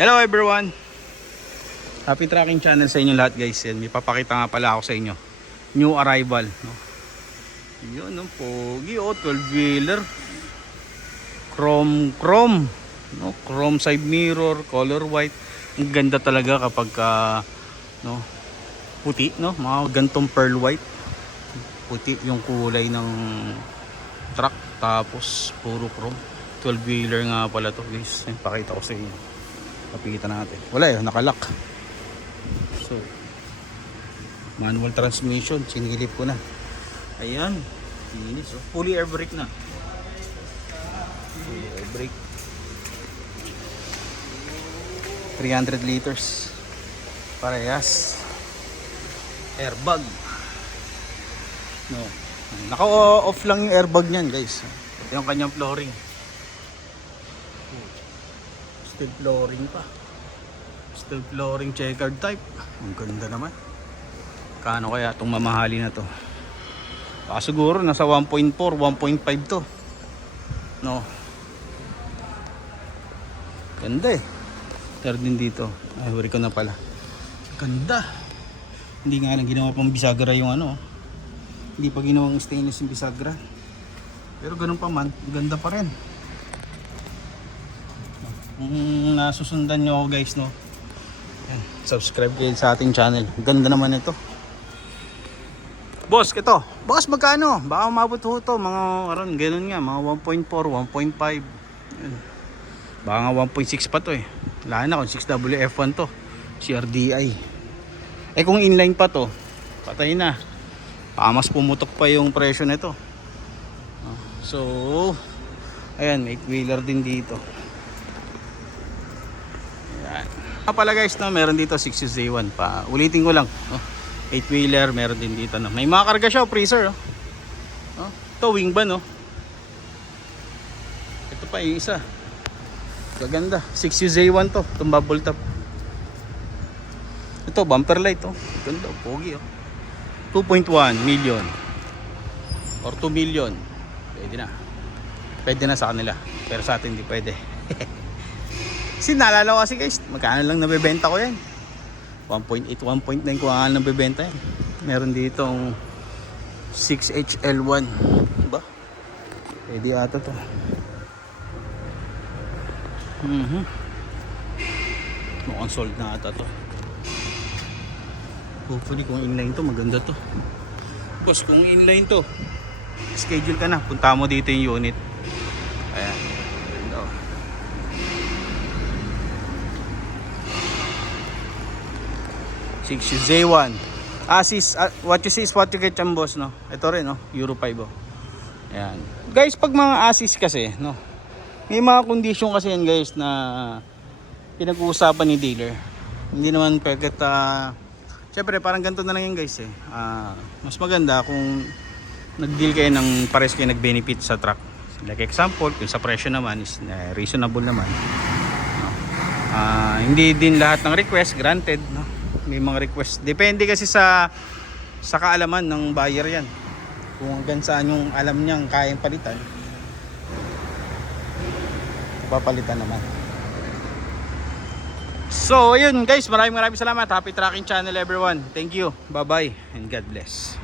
Hello everyone! Happy Tracking Channel sa inyo lahat guys. Yan, may papakita nga pala ako sa inyo. New arrival. No? Yun, no? Pogi o, 12-wheeler. Chrome. No? Chrome side mirror, color white. Ang ganda talaga kapag no? Puti. No? Mga gantong pearl white. Puti yung kulay ng truck. Tapos puro chrome. 12-wheeler nga pala to guys. Pakita ko sa inyo. Kapitan natin. Wala eh, nakalock. So, manual transmission, sinilip ko na. Ayan, linis. Oh. Fully air brake na. Fully air brake. 300 liters. Parehas. Airbag. No. Naka-off lang yung airbag niyan, guys. Ito yung kanyang flooring. Steel flooring pa. Steel flooring checkered type. Ang ganda naman. Kano kaya itong mamahali na to? Baka siguro nasa 1.4, 1.5 to. No. Ganda eh. Pero din dito. Ay, huri ko na pala. Ganda. Hindi nga lang ginawa pang bisagra yung ano. Hindi pa ginawang stainless yung bisagra. Pero ganun pa man, ganda pa rin. Kung nasusundan nyo ako guys, no, yan, subscribe kayo sa ating channel. Ganda naman ito. Boss, ito boss, magkano? Baka umabot ho ito mga around ganun nga, mga 1.4, 1.5. Baka nga 1.6 pa to eh. Wala na kung 6WF1 to, CRDI. Eh kung inline pa to, patay na. Baka mas pumutok pa yung presyo nito. So ayan, 8-wheeler din dito. Pala guys, no, meron dito 6Z1 pa. Ulitin ko lang, no? 8-wheeler meron din dito, no. May mga karga siya, freezer, oh. No? Ito wing van, no. Ito pa yung isa. Gaganda, 6Z1 to, itong bubble top. Ito bumper light, oh. Ganda, pogi, oh. 2.1 million or 2 million. Pwede na sa kanila, pero sa atin hindi pwede. Kasi naalala ko kasi guys, magkano lang nabebenta ko yan. 1.8, 1.9 kung ano nabebenta yan. Meron ditong 6HL1. Diba? Pwede ata to. Mukhang sold na ata to. Hopefully kung inline to, maganda to. Boss, kung inline to, schedule ka na. Punta mo dito yung unit. Ayan. 6Z1 Asis, what you see is what you get yan boss, no? Ito rin, no? Euro 5, oh. Ayan. Guys, pag mga Asis kasi, no? May mga condition kasi yan guys na pinag-uusapan ni dealer. Hindi naman pwede syempre parang ganito na lang yan guys eh. Mas maganda kung nag-deal kayo ng pares kayo nag-benefit sa truck. Like example, kung sa presyo naman is reasonable naman, no? Hindi din lahat ng request granted, no? May mga request. Depende kasi sa kaalaman ng buyer yan. Kung hanggang saan yung alam niyang kayang palitan, papalitan naman. So, ayun guys. Maraming salamat. Happy Tracking Channel everyone. Thank you. Bye-bye and God bless.